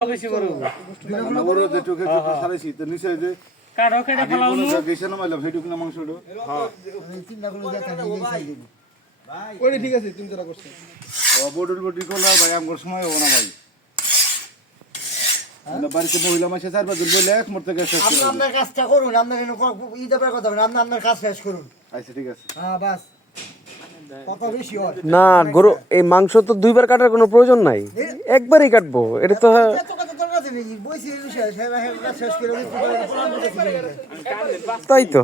বেশি বড় মানে ওর সারাইছি তো নিচে যে কাঠও কেটে ফেলাও কোনো গেছে না না মাংসটা ওইটা ঠিক আছে তুমি যারা ও বডুল বডি করলে ভাই আমগর সময় হব না ভাই। বাড়িতে মহিলা মাসে চার পাঁচ জন বলে এক আপনি করে দিই। আপনার কাজটা করুন আপনার কথা বলেন আপনি আপনার কাজ শেষ করুন। আচ্ছা ঠিক আছে। হ্যাঁ বাস। হয় না গরু এই মাংস তো দুইবার কাটার কোনো প্রয়োজন নাই। একবারই কাটবো। এটা তো হ্যাঁ, এটা। তাই তো।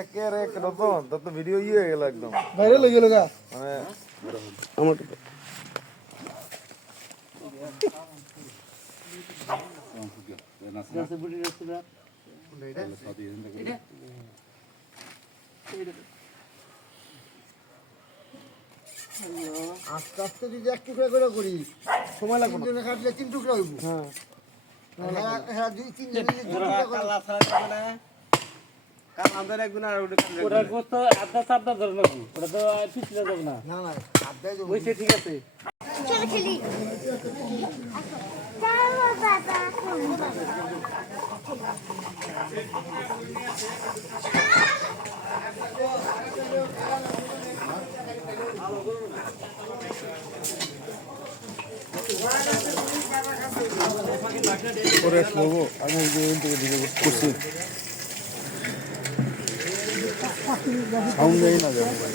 একের এক রকম। তত ভিডিও ইয়ে হয়ে গেল একদম। ভাইরাল হয়ে গেল মানে আমার আস্তে আস্তে যদি এক টুকরা করে করি সময় লাগবে তিনজনে কাটলে তিন টুকরা হইব। হ্যাঁ। হ্যাঁ। দুই তিনজনে যদি টুকরা করে- ওটা গোস্ত আধা চাপটা ধরে নাকি? ওটা তো পিছলে যাবে না। না না যাব বুঝছে ঠিক আছে। চলো খেলি। চলো বাবা। পরে আসব আমি ওই যে ওই থেকে ভিডিও করছি সাউন্ড দেয় না যাব ভাই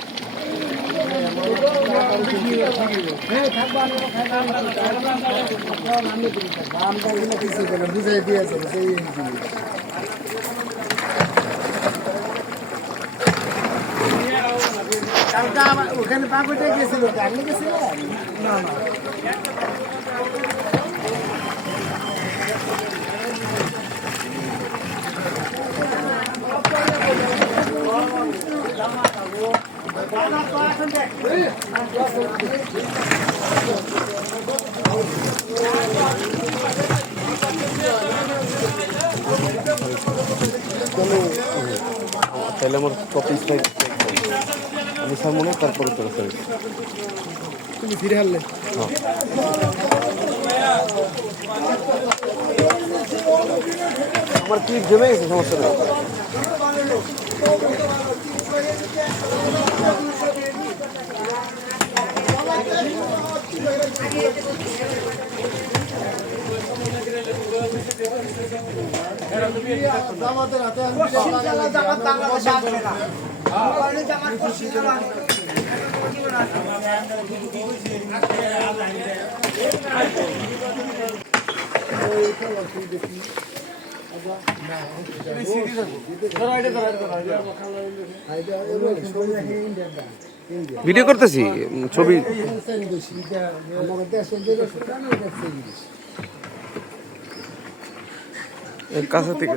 বুঝাই দিয়েছে সেই কালকে আবার ওখানে পাগলটা গেছিল আপনি গেছিলেন না না তাহলে আমার কপি আমি স্যার মনে তারপরে তোর সার্ভিস তুমি ফিরে হারলে। আমার কি জমে গেছে সমস্যা নেই জামাতের হাতে জামাত বাংলাদেশে আসবে না জামাত পশ্চিম ভিডিও করতেছি ছবি। কাছে থেকে।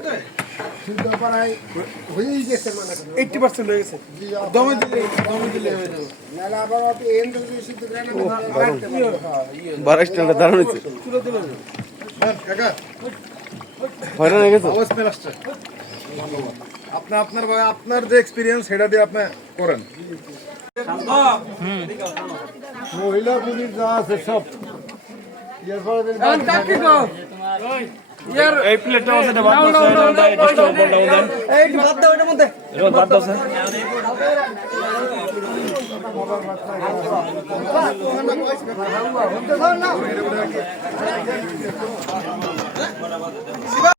দাঁড়ানো হয়েছে। হয়রান হয়ে গেছে। আপনার আপনার যে এক্সপিরিয়েন্স সেটা দিয়ে আপনি করেন। মহিলা পুলিশ যা আছে সব। এই প্লেটটা আছে এটা বাদ দাও এটা ডিস্ট বল ডাউন দেন এই বাদ দাও এটার মধ্যে। এটা বাদ দাও স্যার। না